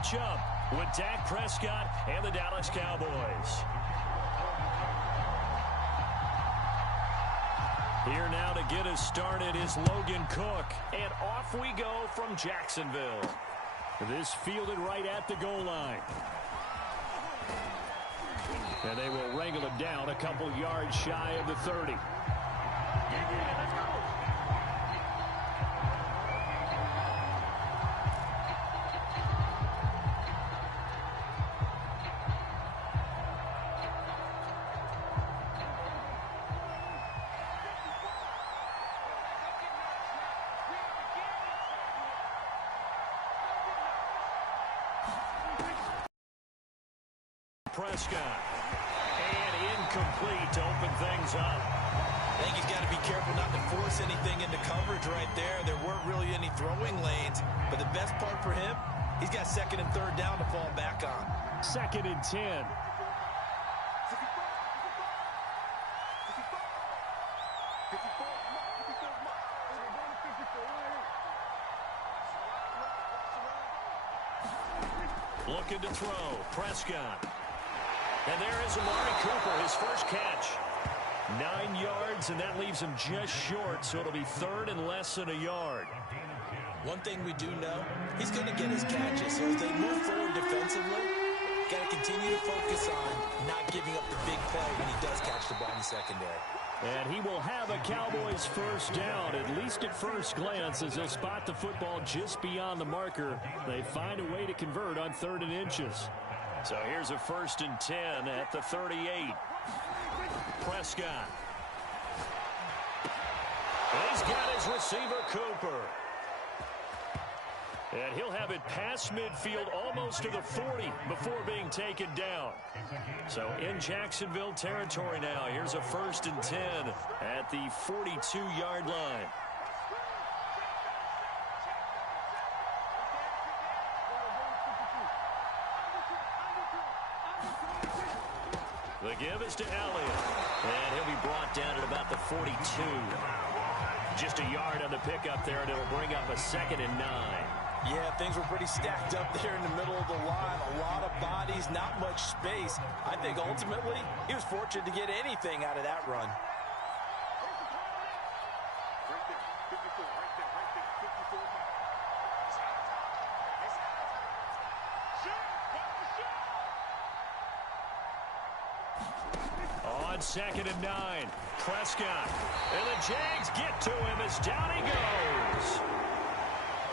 matchup with Dak Prescott and the Dallas Cowboys. Here now to get us started is Logan Cook. And off we go from Jacksonville. This fielded right at the goal line. And they will wrangle him down a couple yards shy of the 30. Let's go. Prescott. And incomplete to open things up. I think he's got to be careful not to force anything into coverage right there. There weren't really any throwing lanes. But the best part for him, he's got second and third down to fall back on. 2nd and 10. Looking to throw. Prescott. And there is Amari Cooper, his first catch. 9 yards, and that leaves him just short, so it'll be third and less than a yard. One thing we do know, he's going to get his catches. So as they move forward defensively, got to continue to focus on not giving up the big play when he does catch the ball in the secondary. And he will have a Cowboys first down, at least at first glance, as they'll spot the football just beyond the marker. They find a way to convert on 3rd and inches. So here's a 1st and 10 at the 38. Prescott. He's got his receiver, Cooper. And he'll have it past midfield almost to the 40 before being taken down. So in Jacksonville territory now. Here's a 1st and 10 at the 42-yard line. The give is to Elliott. And he'll be brought down at about the 42. Just a yard on the pickup there, and it'll bring up a 2nd and 9. Yeah, things were pretty stacked up there in the middle of the line. A lot of bodies, not much space. I think ultimately he was fortunate to get anything out of that run. On 2nd and 9, Prescott. And the Jags get to him as down he goes.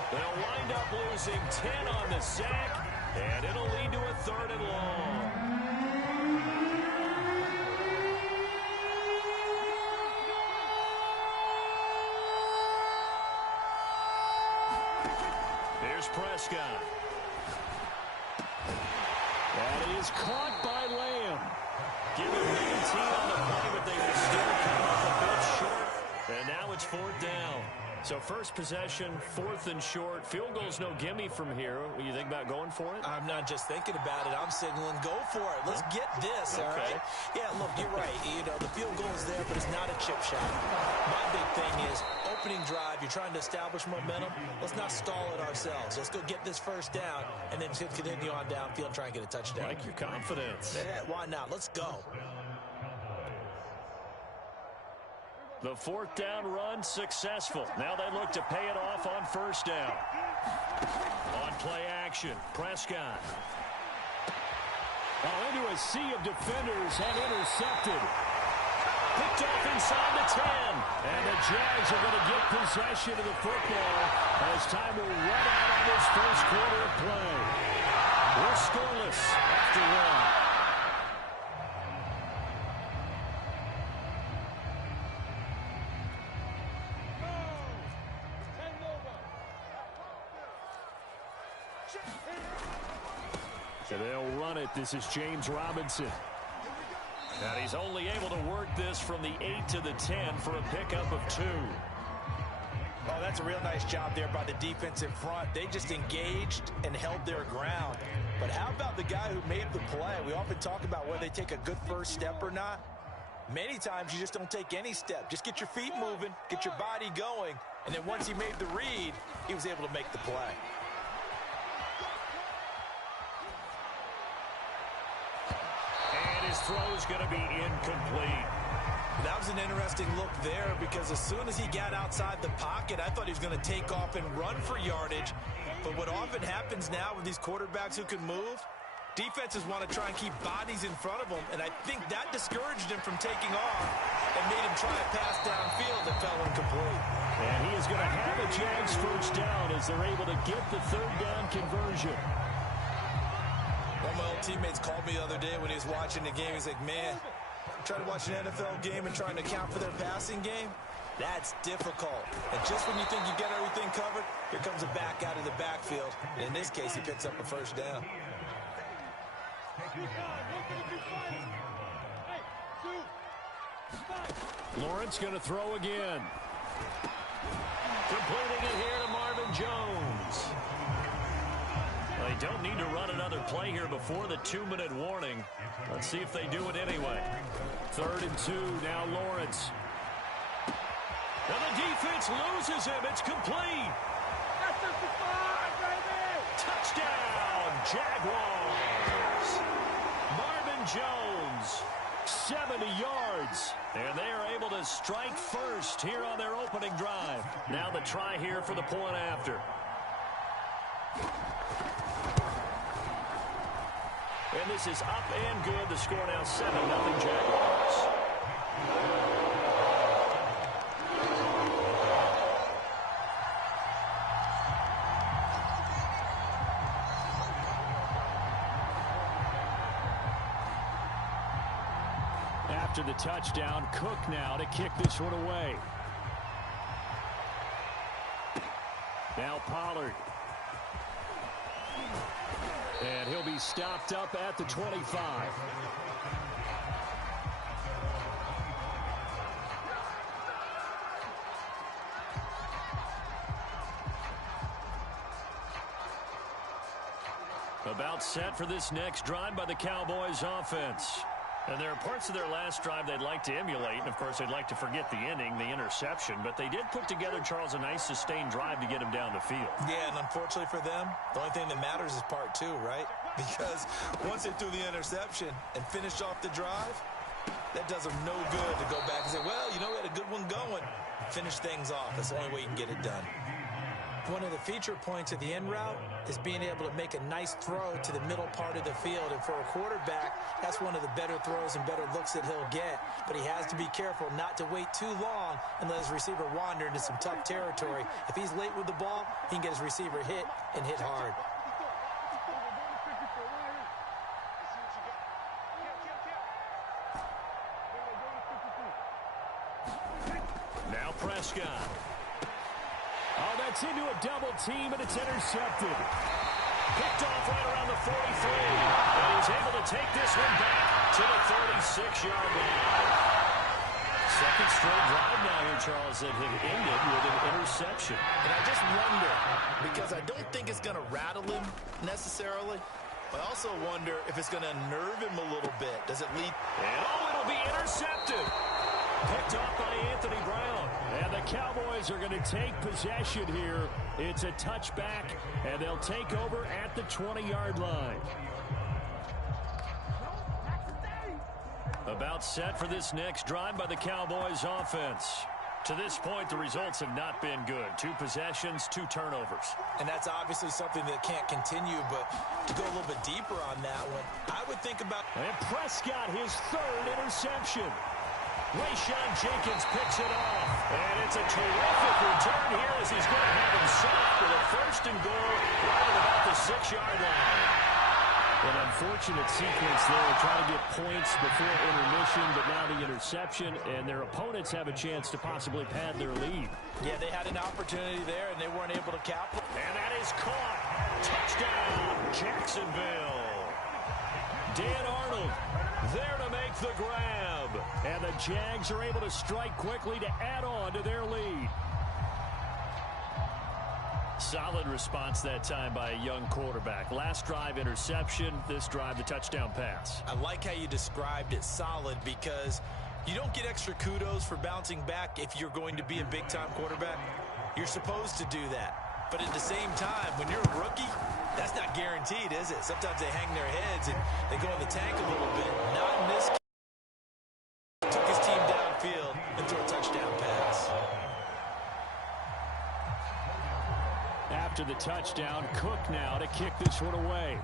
They'll wind up losing 10 on the sack, and it'll lead to a 3rd and long. Here's Prescott. That is caught by Lamb. Give him 19 on the play, but they will still come up a bit short. And now it's 4th down. So first possession, 4th and short. Field goal's no gimme from here. What do you think about going for it? I'm not just thinking about it. I'm signaling go for it. Let's get this, all right? Yeah, look, you're right. You know, the field goal is there, but it's not a chip shot. My big thing is opening drive. You're trying to establish momentum. Let's not stall it ourselves. Let's go get this first down and then continue on downfield and try and get a touchdown. Like your confidence. Yeah, why not? Let's go. The 4th down run successful. Now they look to pay it off on 1st down. On play action, Prescott. Into a sea of defenders and intercepted. Picked off inside the 10. And the Jags are going to get possession of the football as time will run out on this first quarter of play. We're scoreless after 1. So they'll run it. This is James Robinson. And he's only able to work this from the 8 to the 10 for a pickup of 2. Oh, that's a real nice job there by the defense in front. They just engaged and held their ground. But how about the guy who made the play? We often talk about whether they take a good first step or not. Many times you just don't take any step. Just get your feet moving, get your body going, and then once he made the read, he was able to make the play. throw's going to be incomplete. That was an interesting look there because as soon as he got outside the pocket, I thought he was going to take off and run for yardage. But what often happens now with these quarterbacks who can move, defenses want to try and keep bodies in front of them, and I think that discouraged him from taking off and made him try to pass downfield that fell incomplete. And he is going to have a Jags first down as they're able to get the third down conversion. One of my old teammates called me the other day when he was watching the game. He's like, man, trying to watch an NFL game and trying to account for their passing game, that's difficult. And just when you think you get everything covered, here comes a back out of the backfield. And in this case, he picks up a first down. Lawrence going to throw again. Completing it here to Marvin Jones. Well, they don't need to run another play here before the 2-minute warning. Let's see if they do it anyway. 3rd and 2, now Lawrence. And the defense loses him. It's complete. Touchdown, Jaguars. Marvin Jones, 70 yards. And they are able to strike first here on their opening drive. Now the try here for the point after. And this is up and good. The score now 7-0 Jaguars. After the touchdown, Cook now to kick this one away. Now Pollard. And he'll be stopped up at the 25. About set for this next drive by the Cowboys offense. And there are parts of their last drive they'd like to emulate. And, of course, they'd like to forget the ending, the interception. But they did put together, Charles, a nice sustained drive to get him down the field. Yeah, and unfortunately for them, the only thing that matters is part 2, right? Because once they threw the interception and finished off the drive, that does them no good to go back and say, well, you know, we had a good one going. Finish things off. That's the only way you can get it done. One of the feature points of the in route is being able to make a nice throw to the middle part of the field. And for a quarterback, that's one of the better throws and better looks that he'll get. But he has to be careful not to wait too long and let his receiver wander into some tough territory. If he's late with the ball, he can get his receiver hit and hit hard. Now Prescott. Oh, that's into a double team, and it's intercepted. Picked off right around the 43. And he's able to take this one back to the 36-yard line. Second straight drive now here, Charles, that have ended with an interception. And I just wonder, because I don't think it's going to rattle him necessarily, but I also wonder if it's going to unnerve him a little bit. Does it lead? And it'll be intercepted. Picked off by Anthony Brown. And the Cowboys are going to take possession here. It's a touchback, and they'll take over at the 20-yard line. About set for this next drive by the Cowboys offense. To this point, the results have not been good. 2 possessions, 2 turnovers. And that's obviously something that can't continue, but to go a little bit deeper on that one, I would think about... And Prescott, his 3rd interception. Rayshon Jenkins picks it off. And it's a terrific return here as he's going to have him sacked with a 1st and goal right at about the 6-yard line. An unfortunate sequence there, trying to get points before intermission, but now the interception, and their opponents have a chance to possibly pad their lead. Yeah, they had an opportunity there, and they weren't able to capitalize. And that is caught. Touchdown, Jacksonville. Dan Arnold there to make the grab. And the Jags are able to strike quickly to add on to their lead. Solid response that time by a young quarterback. Last drive, interception. This drive, the touchdown pass. I like how you described it, solid, because you don't get extra kudos for bouncing back if you're going to be a big-time quarterback. You're supposed to do that. But at the same time, when you're a rookie, that's not guaranteed, is it? Sometimes they hang their heads and they go in the tank a little bit. Not in this case. touchdown. Cook now to kick this one away.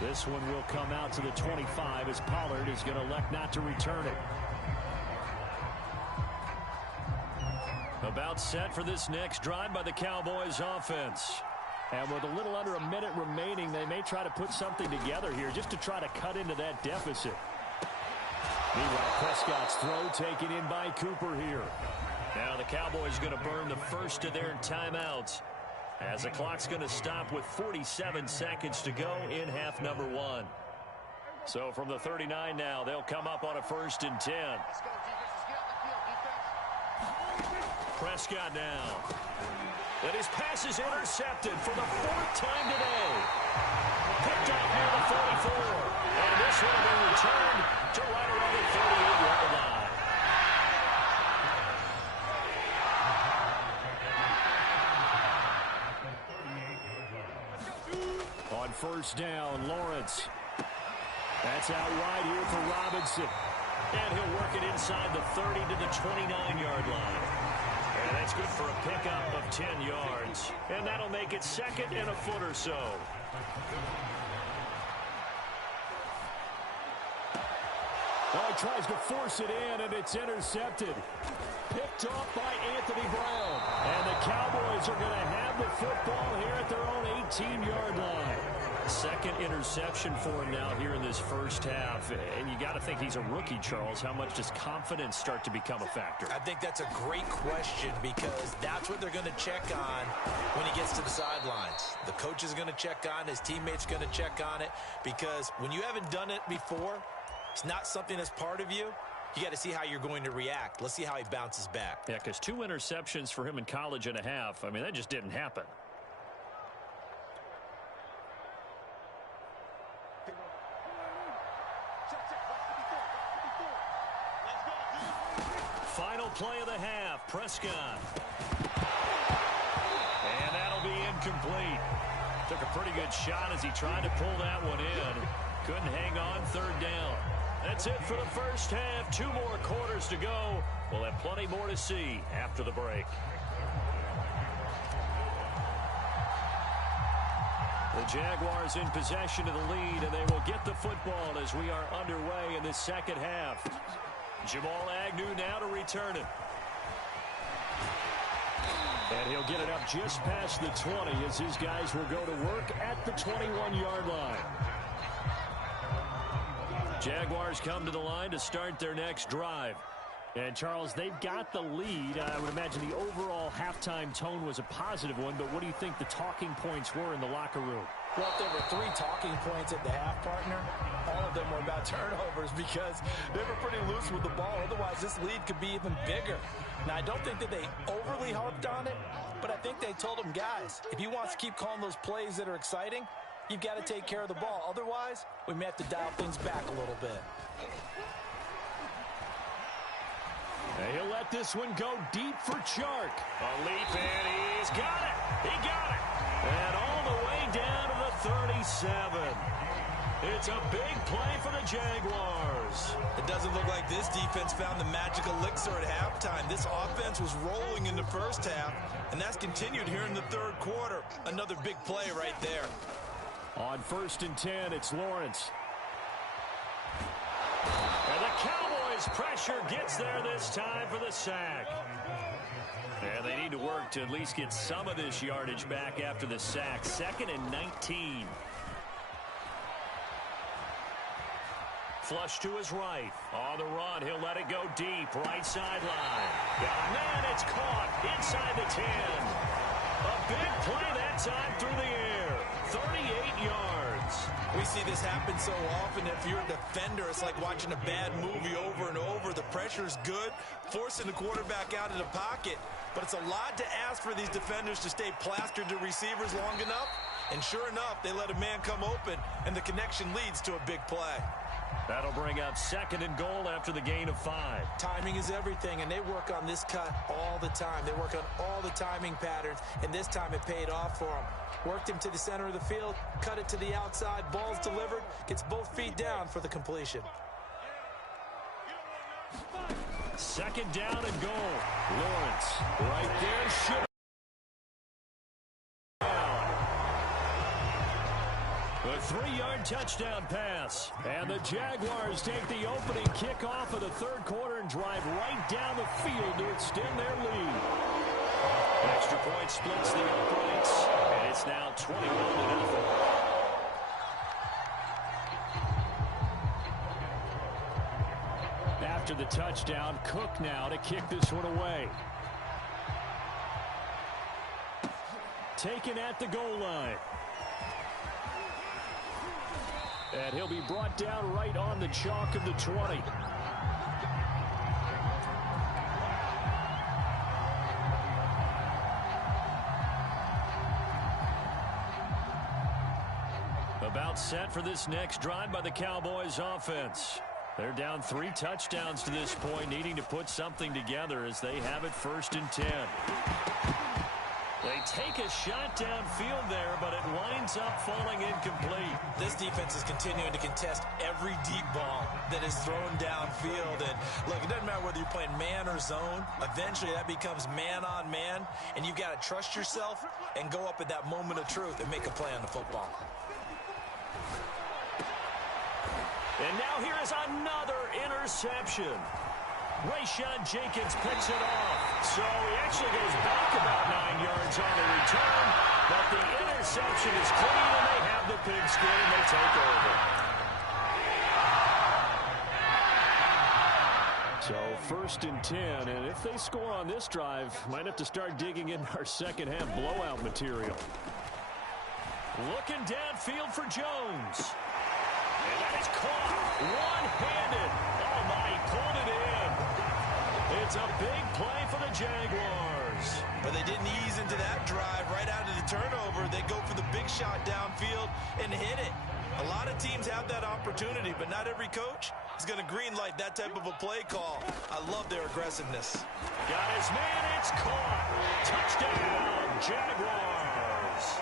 This one will come out to the 25 as Pollard is going to elect not to return it. About set for this next drive by the Cowboys offense. And with a little under a minute remaining, they may try to put something together here just to try to cut into that deficit. Meanwhile, Prescott's throw taken in by Cooper here. Now the Cowboys are going to burn the first of their timeouts as the clock's going to stop with 47 seconds to go in half number 1. So from the 39 now, they'll come up on a 1st and 10. Prescott now. And his pass is intercepted for the 4th time today. Picked off near the 44. And this one will be returned to right around the 38-yard line. On 1st down, Lawrence. That's out wide here for Robinson. And he'll work it inside the 30 to the 29-yard line. And that's good for a pickup of 10 yards. And that'll make it 2nd and a foot or so. Oh, he tries to force it in, and it's intercepted. Picked off by Anthony Brown. And the Cowboys are going to have the football here at their own 18-yard line. 2nd interception for him now here in this first half. And you got to think he's a rookie, Charles. How much does confidence start to become a factor? I think that's a great question because that's what they're going to check on when he gets to the sidelines. The coach is going to check on, his teammates going to check on it, because when you haven't done it before, it's not something that's part of you. You got to see how you're going to react. Let's see how he bounces back. Yeah, because 2 interceptions for him in college and a half. I mean, that just didn't happen. Final play of the half, Prescott. And that'll be incomplete. Took a pretty good shot as he tried to pull that one in. Couldn't hang on 3rd down. That's it for the first half. 2 more quarters to go. We'll have plenty more to see after the break. The Jaguars in possession of the lead, and they will get the football as we are underway in this 2nd half. Jamal Agnew now to return it. And he'll get it up just past the 20 as his guys will go to work at the 21-yard line. Jaguars come to the line to start their next drive. And, Charles, they've got the lead. I would imagine the overall halftime tone was a positive one, but what do you think the talking points were in the locker room? Well, if there were 3 talking points at the half, partner, all of them were about turnovers because they were pretty loose with the ball. Otherwise, this lead could be even bigger. Now, I don't think that they overly harped on it, but I think they told them, guys, if he wants to keep calling those plays that are exciting, you've got to take care of the ball. Otherwise, we may have to dial things back a little bit. He'll let this one go deep for Chark. A leap, and he's got it. He got it. And all the way down to the 37. It's a big play for the Jaguars. It doesn't look like this defense found the magic elixir at halftime. This offense was rolling in the first half, and that's continued here in the 3rd quarter. Another big play right there. On 1st and 10, it's Lawrence. And the Cowboys' pressure gets there this time for the sack. And they need to work to at least get some of this yardage back after the sack. 2nd and 19. Flush to his right. On the run, he'll let it go deep. Right sideline. And then it's caught inside the 10. A big play that time through the air. 38 yards. We see this happen so often. If you're a defender, it's like watching a bad movie over and over. The pressure's good, forcing the quarterback out of the pocket. But it's a lot to ask for these defenders to stay plastered to receivers long enough. And sure enough, they let a man come open, and the connection leads to a big play. That'll bring up 2nd and goal after the gain of 5. Timing is everything, and they work on this cut all the time. They work on all the timing patterns, and this time it paid off for them. Worked him to the center of the field, cut it to the outside, ball's delivered, gets both feet down for the completion. Second down and goal. Lawrence right there. Should a 3-yard touchdown pass. And the Jaguars take the opening kickoff of the third quarter and drive right down the field to extend their lead. Extra point splits the uprights, and it's now 21-0. After the touchdown, Cook now to kick this one away. Taken at the goal line. And he'll be brought down right on the chalk of the 20. About set for this next drive by the Cowboys offense. They're down 3 touchdowns to this point, needing to put something together as they have it 1st and 10. They take a shot downfield there, but it winds up falling incomplete. This defense is continuing to contest every deep ball that is thrown downfield. And look, it doesn't matter whether you're playing man or zone. Eventually, that becomes man on man, and you've got to trust yourself and go up at that moment of truth and make a play on the football. And now here is another interception. Richjohntx picks it off. So he actually goes back about 9 yards on the return. But the interception is clean, and they have the pigskin, and they take over. So 1st and 10, and if they score on this drive, might have to start digging in our second half blowout material. Looking downfield for Jones. And that is caught one-handed. Oh, my, he pulled it in. It's a big play for the Jaguars. But they didn't ease into that drive right out of the turnover. They go for the big shot downfield and hit it. A lot of teams have that opportunity, but not every coach is going to greenlight that type of a play call. I love their aggressiveness. Got his man. It's caught. Touchdown, Jaguars.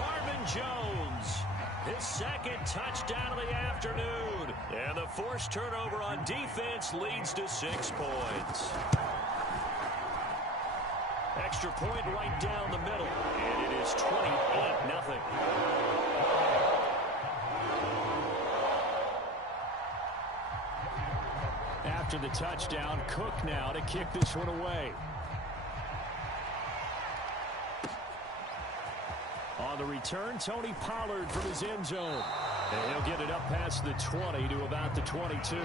Marvin Jones. His second touchdown of the afternoon. And the forced turnover on defense leads to 6 points. Extra point right down the middle. And it is 28-0. After the touchdown, Cook now to kick this one away. On the return, Tony Pollard from his end zone. And he'll get it up past the 20 to about the 22.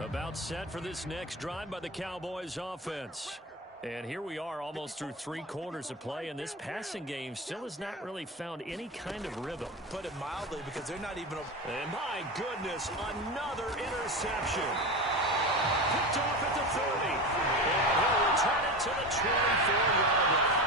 About set for this next drive by the Cowboys offense. And here we are almost through 3 quarters of play, and this passing game still has not really found any kind of rhythm. Put it mildly, because they're not even... And my goodness, another interception. Picked off at the 30. And he'll return it to the 24-yard line.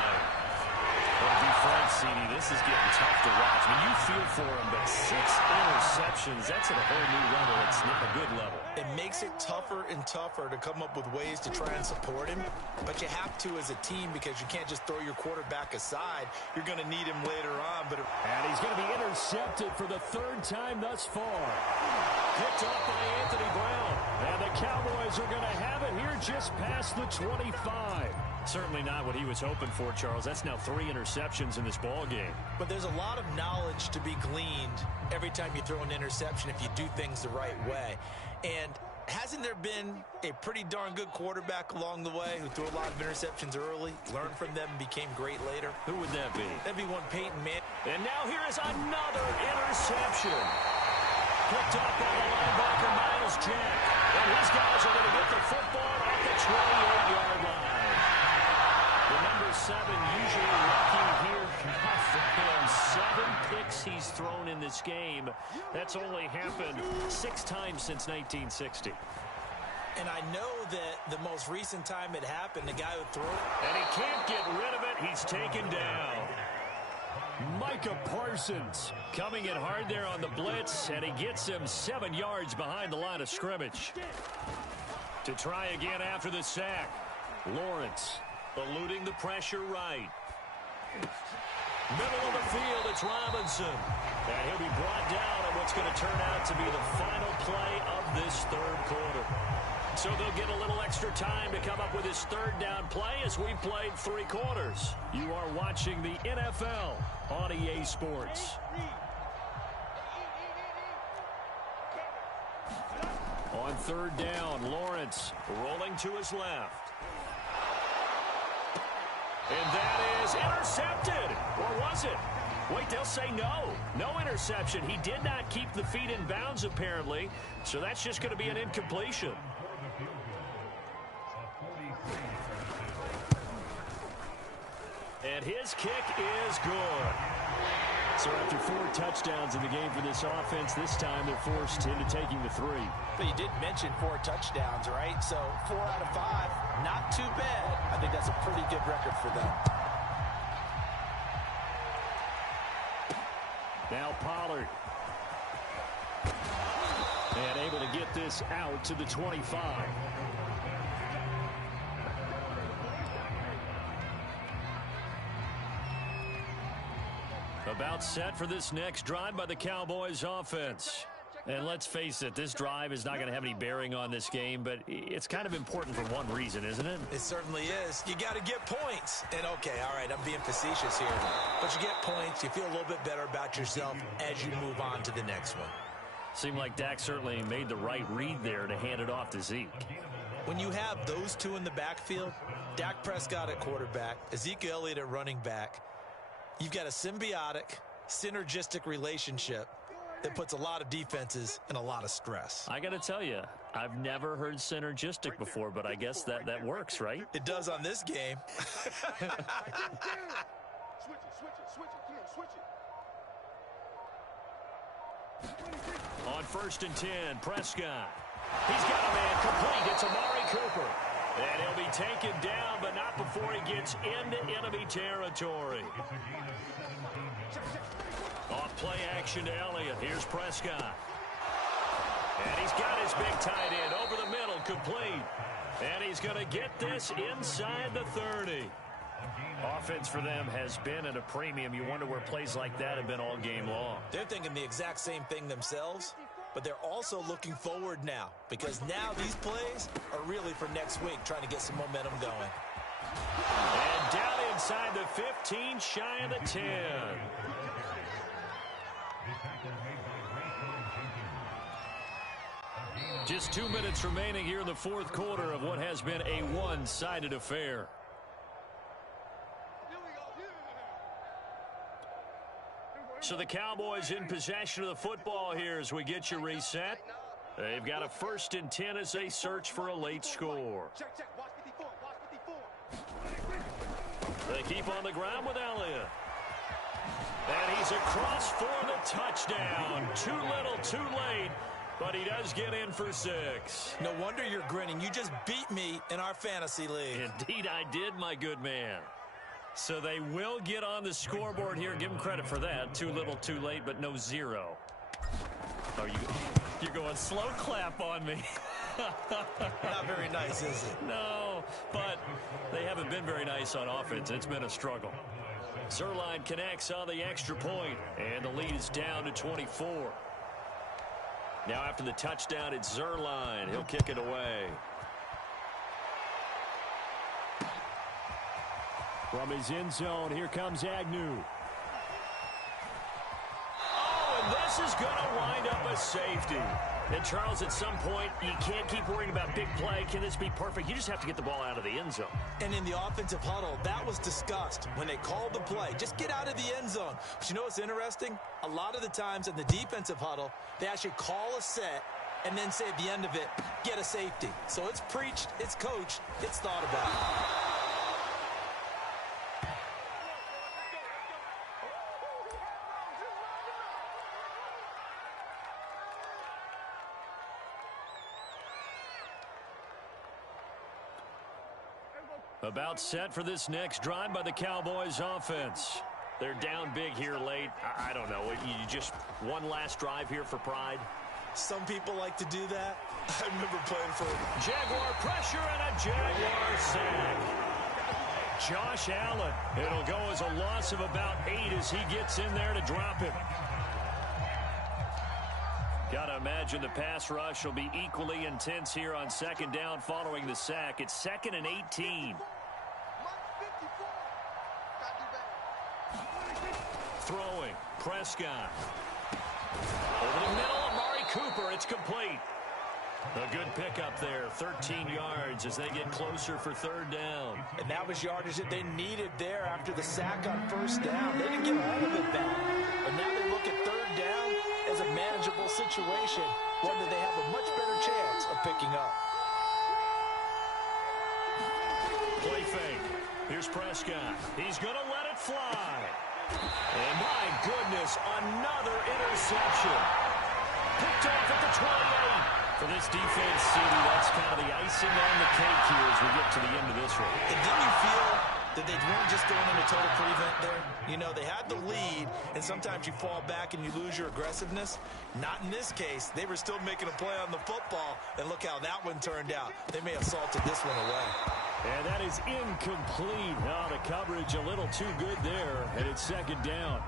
Well, to be frank, CD, this is getting tough to watch. I mean, you feel for him, but 6 interceptions, that's at a whole new level. It's not a good level. It makes it tougher and tougher to come up with ways to try and support him, but you have to as a team, because you can't just throw your quarterback aside. You're going to need him later on. And he's going to be intercepted for the 3rd time thus far. Picked off by Anthony Brown. And the Cowboys are going to have it here just past the 25. Certainly not what he was hoping for, Charles. That's now 3 interceptions in this ball game. But there's a lot of knowledge to be gleaned every time you throw an interception if you do things the right way. And hasn't there been a pretty darn good quarterback along the way who threw a lot of interceptions early, learned from them, and became great later? Who would that be? That'd be one Peyton Manning. And now here is another interception. Picked up by the linebacker, Miles Jack. And his guys are going to get the football at the 28-yard line. The number 7 usually lucky here. Not for him. 7 picks he's thrown in this game. That's only happened 6 times since 1960. And I know that the most recent time it happened, the guy who threw it. And he can't get rid of it. He's taken down. Micah Parsons coming in hard there on the blitz, and he gets him 7 yards behind the line of scrimmage. To try again after the sack, Lawrence eluding the pressure right. Middle of the field, it's Robinson. And he'll be brought down on what's going to turn out to be the final play of this third quarter. So they'll get a little extra time to come up with his third down play as we played 3 quarters. You are watching the NFL on EA Sports. On third down, Lawrence rolling to his left. And that is intercepted. Or was it? Wait, they'll say no. No interception. He did not keep the feet in bounds, apparently. So that's just going to be an incompletion. And his kick is good. So after 4 touchdowns in the game for this offense, this time they're forced into taking the 3. But you did mention 4 touchdowns, right? So 4 out of 5, not too bad. I think that's a pretty good record for them. Now Pollard. And able to get this out to the 25. About set for this next drive by the Cowboys offense. And let's face it, this drive is not going to have any bearing on this game, but it's kind of important for one reason, isn't it? It certainly is. You got to get points. And, okay, all right, I'm being facetious here. But you get points, you feel a little bit better about yourself as you move on to the next one. Seemed like Dak certainly made the right read there to hand it off to Zeke. When you have those 2 in the backfield, Dak Prescott at quarterback, Ezekiel Elliott at running back, you've got a symbiotic, synergistic relationship that puts a lot of defenses in a lot of stress. I got to tell you, I've never heard synergistic before, but I guess that works, right? It does on this game. On 1st and 10, Prescott. He's got a man complete. It's Amari Cooper. And he'll be taken down, but not before he gets into enemy territory. Off play action to Elliott. Here's Prescott. And he's got his big tight end over the middle, complete. And he's going to get this inside the 30. Offense for them has been at a premium. You wonder where plays like that have been all game long. They're thinking the exact same thing themselves, but they're also looking forward now, because now these plays are really for next week, trying to get some momentum going. And down inside the 15, shy of the 10. Just 2 minutes remaining here in the 4th quarter of what has been a one-sided affair. So the Cowboys in possession of the football here as we get you reset. They've got a 1st and 10 as they search for a late score. They keep on the ground with Elliott. And he's across for the touchdown. Too little, too late. But he does get in for 6. No wonder you're grinning. You just beat me in our fantasy league. Indeed I did, my good man. So they will get on the scoreboard here. Give them credit for that. Too little, too late, but no 0. Oh, you're going slow clap on me. Not very nice, is it? No, but they haven't been very nice on offense. It's been a struggle. Zerline connects on the extra point, and the lead is down to 24. Now after the touchdown, it's Zerline. He'll kick it away. From his end zone, here comes Agnew. Oh, and this is going to wind up a safety. And, Charles, at some point, you can't keep worrying about big play. Can this be perfect? You just have to get the ball out of the end zone. And in the offensive huddle, that was discussed when they called the play. Just get out of the end zone. But you know what's interesting? A lot of the times in the defensive huddle, they actually call a set and then say at the end of it, get a safety. So it's preached, it's coached, it's thought about. About set for this next drive by the Cowboys offense. They're down big here late. I don't know. You just one last drive here for pride? Some people like to do that. I remember playing for Jaguar pressure and a Jaguar sack. Josh Allen. It'll go as a loss of about 8 as he gets in there to drop him. Got to imagine the pass rush will be equally intense here on second down following the sack. It's 2nd and 18. Throwing. Prescott. Over the middle, Amari Cooper. It's complete. A good pickup there. 13 yards as they get closer for 3rd down. And that was yardage that they needed there after the sack on 1st down. They didn't get all of it back. But now they look at 3rd down as a manageable situation, one that they have a much better chance of picking up. Play fake. Here's Prescott. He's going to let it fly. And my goodness, another interception. Picked off at the 28. For this defense, CD, that's kind of the icing on the cake here as we get to the end of this one. And didn't you feel that they weren't just going into total prevent there? You know, they had the lead, and sometimes you fall back and you lose your aggressiveness. Not in this case. They were still making a play on the football, and look how that one turned out. They may have salted this one away. And that is incomplete. Oh, the coverage a little too good there, and it's 2nd down.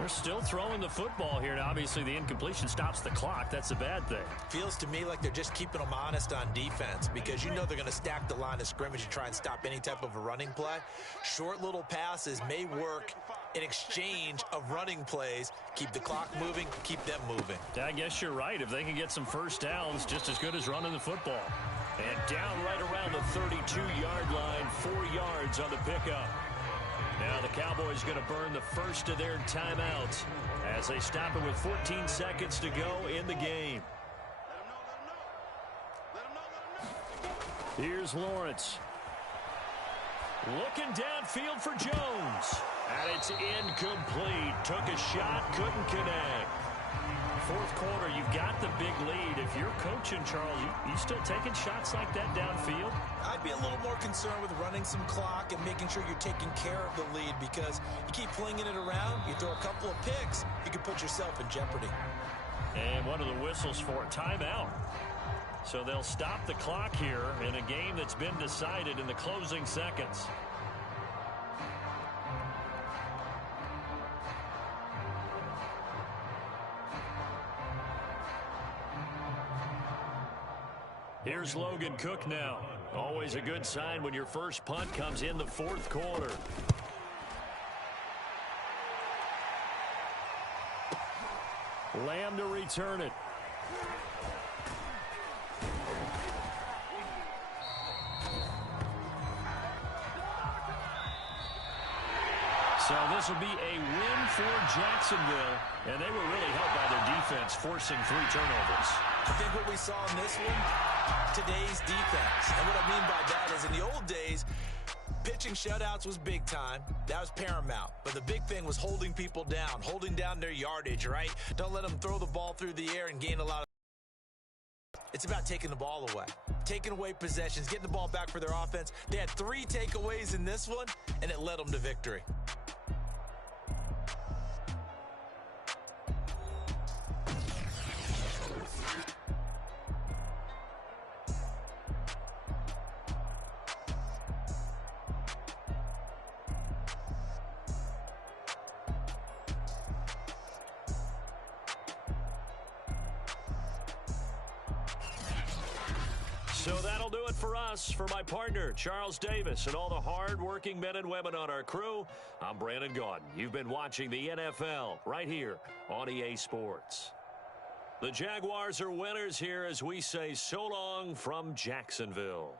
We're still throwing the football here. Now, obviously, the incompletion stops the clock. That's a bad thing. Feels to me like they're just keeping them honest on defense because you know they're going to stack the line of scrimmage and try and stop any type of a running play. Short little passes may work in exchange of running plays. Keep the clock moving, keep them moving. I guess you're right. If they can get some 1st downs, just as good as running the football. And down right around the 32-yard line, 4 yards on the pickup. Now the Cowboys going to burn the first of their timeouts as they stop it with 14 seconds to go in the game. Here's Lawrence. Looking downfield for Jones. And it's incomplete. Took a shot, couldn't connect. 4th quarter, you've got the big lead. If you're coaching, Charles, you still taking shots like that downfield? I'd be a little more concerned with running some clock and making sure you're taking care of the lead because you keep flinging it around, you throw a couple of picks, you can put yourself in jeopardy. And one of the whistles for a timeout. So they'll stop the clock here in a game that's been decided in the closing seconds. Here's Logan Cook now. Always a good sign when your first punt comes in the 4th quarter. Lamb to return it. So this will be a win for Jacksonville, and they were really helped by their defense forcing 3 turnovers. I think what we saw in this one, today's defense. And what I mean by that is in the old days, pitching shutouts was big time. That was paramount. But the big thing was holding people down, holding down their yardage, right? Don't let them throw the ball through the air and gain a lot of. It's about taking the ball away, taking away possessions, getting the ball back for their offense. They had 3 takeaways in this one, and it led them to victory. So that'll do it for us. For my partner, Charles Davis, and all the hard-working men and women on our crew, I'm Brandon Gaudin. You've been watching the NFL right here on EA Sports. The Jaguars are winners here as we say so long from Jacksonville.